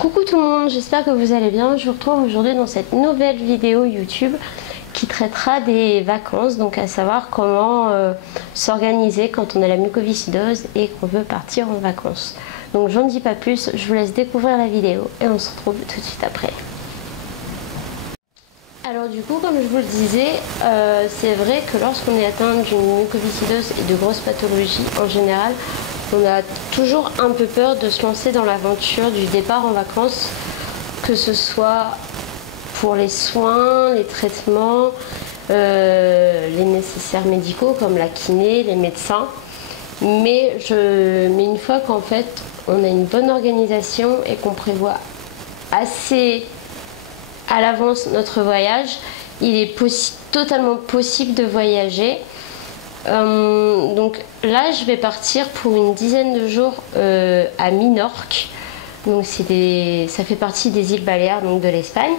Coucou tout le monde, j'espère que vous allez bien. Je vous retrouve aujourd'hui dans cette nouvelle vidéo YouTube qui traitera des vacances, donc à savoir comment s'organiser quand on a la mucoviscidose et qu'on veut partir en vacances. Donc j'en dis pas plus, je vous laisse découvrir la vidéo et on se retrouve tout de suite après. Alors du coup, comme je vous le disais, c'est vrai que lorsqu'on est atteint d'une mucoviscidose et de grosses pathologies en général, on a toujours un peu peur de se lancer dans l'aventure du départ en vacances, que ce soit pour les soins, les traitements, les nécessaires médicaux comme la kiné, les médecins. Mais une fois qu'en fait on a une bonne organisation et qu'on prévoit assez à l'avance notre voyage, il est totalement possible de voyager. Donc là je vais partir pour une dizaine de jours à Minorque, donc ça fait partie des îles Baléares, donc de l'Espagne,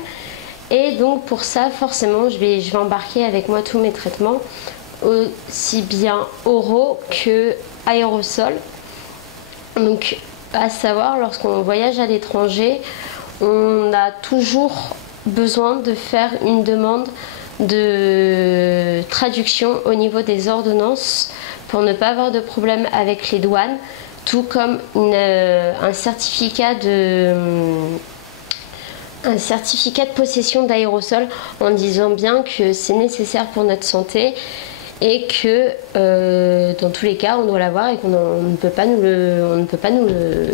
et donc pour ça forcément je vais embarquer avec moi tous mes traitements, aussi bien oraux que aérosols. Donc à savoir, lorsqu'on voyage à l'étranger, on a toujours besoin de faire une demande de traduction au niveau des ordonnances pour ne pas avoir de problème avec les douanes, tout comme un certificat de possession d'aérosol, en disant bien que c'est nécessaire pour notre santé et que dans tous les cas on doit l'avoir et qu'on ne peut pas nous le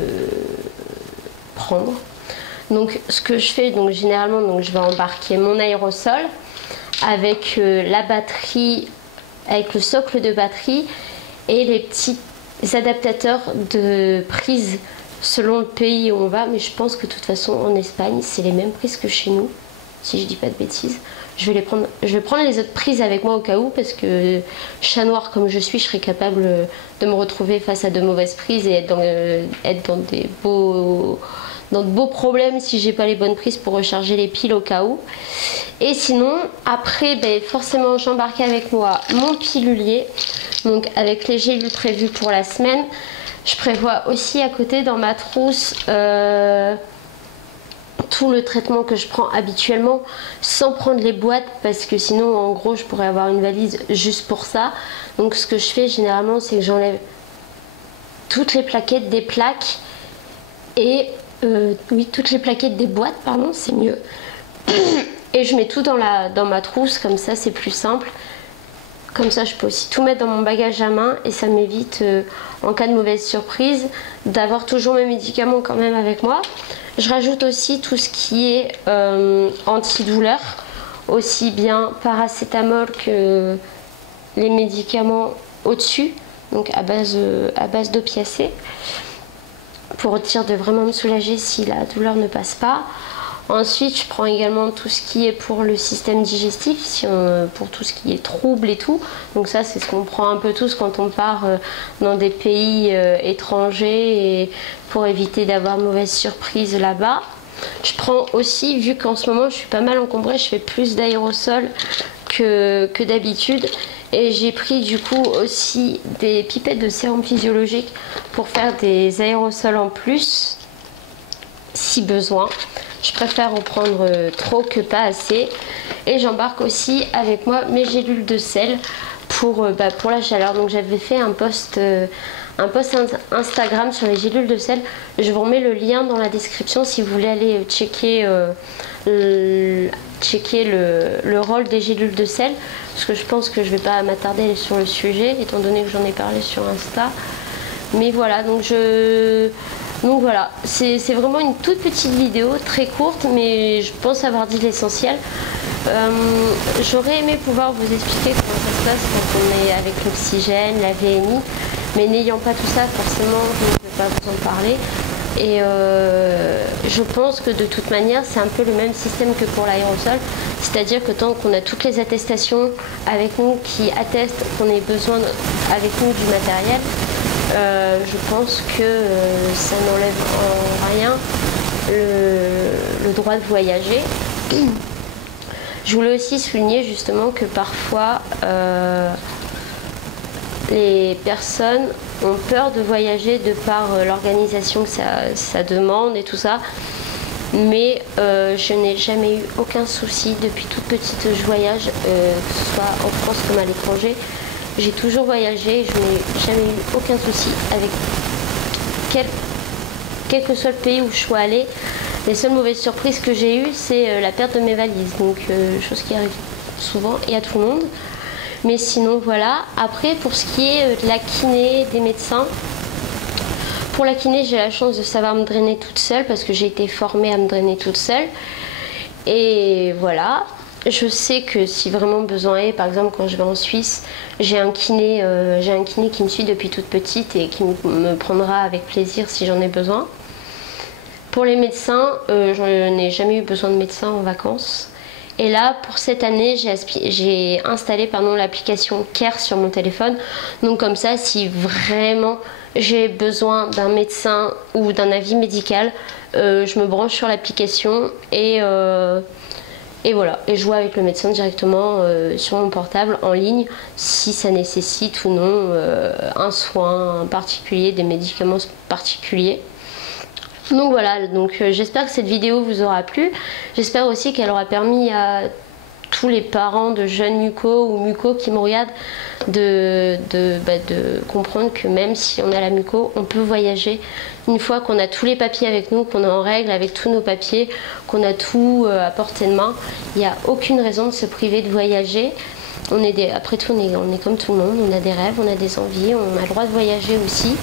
prendre. Donc ce que je fais, donc généralement, donc je vais embarquer mon aérosol avec la batterie, avec le socle de batterie et les petits adaptateurs de prise selon le pays où on va. Mais je pense que de toute façon en Espagne c'est les mêmes prises que chez nous, si je dis pas de bêtises. Je vais prendre les autres prises avec moi au cas où, parce que chat noir comme je suis, je serais capable de me retrouver face à de mauvaises prises et être dans de beaux problèmes si j'ai pas les bonnes prises pour recharger les piles au cas où. Et sinon après, forcément j'embarque avec moi mon pilulier, donc avec les gélules prévues pour la semaine. Je prévois aussi à côté dans ma trousse tout le traitement que je prends habituellement, sans prendre les boîtes, parce que sinon en gros je pourrais avoir une valise juste pour ça. Donc ce que je fais généralement, c'est que j'enlève toutes les plaquettes des plaques et toutes les plaquettes des boîtes, pardon, c'est mieux. Et je mets tout dans ma trousse, comme ça c'est plus simple. Comme ça je peux aussi tout mettre dans mon bagage à main et ça m'évite, en cas de mauvaise surprise, d'avoir toujours mes médicaments quand même avec moi. Je rajoute aussi tout ce qui est antidouleur, aussi bien paracétamol que les médicaments au-dessus, donc à base d'opiacés, pour de vraiment me soulager si la douleur ne passe pas. Ensuite, je prends également tout ce qui est pour le système digestif, pour tout ce qui est troubles et tout. Donc ça, c'est ce qu'on prend un peu tous quand on part dans des pays étrangers, et pour éviter d'avoir mauvaise surprise là-bas. Je prends aussi, vu qu'en ce moment je suis pas mal encombrée, je fais plus d'aérosols que d'habitude. Et j'ai pris du coup aussi des pipettes de sérum physiologique pour faire des aérosols en plus, si besoin. Je préfère en prendre trop que pas assez. Et j'embarque aussi avec moi mes gélules de sel pour la chaleur. Donc j'avais fait un post Instagram sur les gélules de sel. Je vous remets le lien dans la description si vous voulez aller checker le rôle des gélules de sel, parce que je pense que je vais pas m'attarder sur le sujet étant donné que j'en ai parlé sur Insta. Mais voilà, donc voilà, c'est vraiment une toute petite vidéo, très courte, mais je pense avoir dit l'essentiel. J'aurais aimé pouvoir vous expliquer comment ça se passe quand on est avec l'oxygène, la VNI, mais n'ayant pas tout ça, forcément, je ne peux pas vous en parler. Et je pense que de toute manière, c'est un peu le même système que pour l'aérosol, c'est-à-dire que tant qu'on a toutes les attestations avec nous qui attestent qu'on ait besoin avec nous du matériel, je pense que ça n'enlève en rien le droit de voyager. Je voulais aussi souligner justement que parfois les personnes ont peur de voyager de par l'organisation que ça demande et tout ça. Mais je n'ai jamais eu aucun souci depuis toute petite. Je voyage, que ce soit en France comme à l'étranger. J'ai toujours voyagé, je n'ai jamais eu aucun souci avec quel que soit le pays où je sois allée. Les seules mauvaises surprises que j'ai eues, c'est la perte de mes valises. Donc, chose qui arrive souvent et à tout le monde. Mais sinon, voilà. Après, pour ce qui est de la kiné, des médecins, pour la kiné, j'ai la chance de savoir me drainer toute seule parce que j'ai été formée à me drainer toute seule. Et voilà. Je sais que si vraiment besoin est, par exemple quand je vais en Suisse, j'ai un kiné qui me suit depuis toute petite et qui me prendra avec plaisir si j'en ai besoin. Pour les médecins, je n'ai jamais eu besoin de médecin en vacances. Et là, pour cette année, j'ai installé l'application Care sur mon téléphone. Donc comme ça, si vraiment j'ai besoin d'un médecin ou d'un avis médical, je me branche sur l'application et voilà, et je vois avec le médecin directement sur mon portable en ligne si ça nécessite ou non un soin particulier, des médicaments particuliers. Donc voilà, j'espère que cette vidéo vous aura plu. J'espère aussi qu'elle aura permis à tous les parents de jeunes mucos ou mucos qui me regardent de comprendre que même si on a la muco, on peut voyager une fois qu'on a tous les papiers avec nous, qu'on est en règle avec tous nos papiers, qu'on a tout à portée de main. Il n'y a aucune raison de se priver de voyager. Après tout, on est comme tout le monde, on a des rêves, on a des envies, on a le droit de voyager aussi.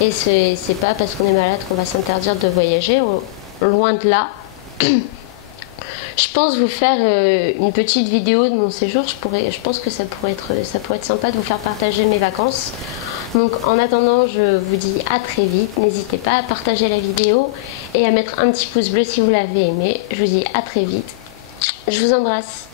Et c'est pas parce qu'on est malade qu'on va s'interdire de voyager, loin de là. Je pense vous faire une petite vidéo de mon séjour. Je pense que ça pourrait être sympa de vous faire partager mes vacances. Donc en attendant, je vous dis à très vite. N'hésitez pas à partager la vidéo et à mettre un petit pouce bleu si vous l'avez aimé. Je vous dis à très vite. Je vous embrasse.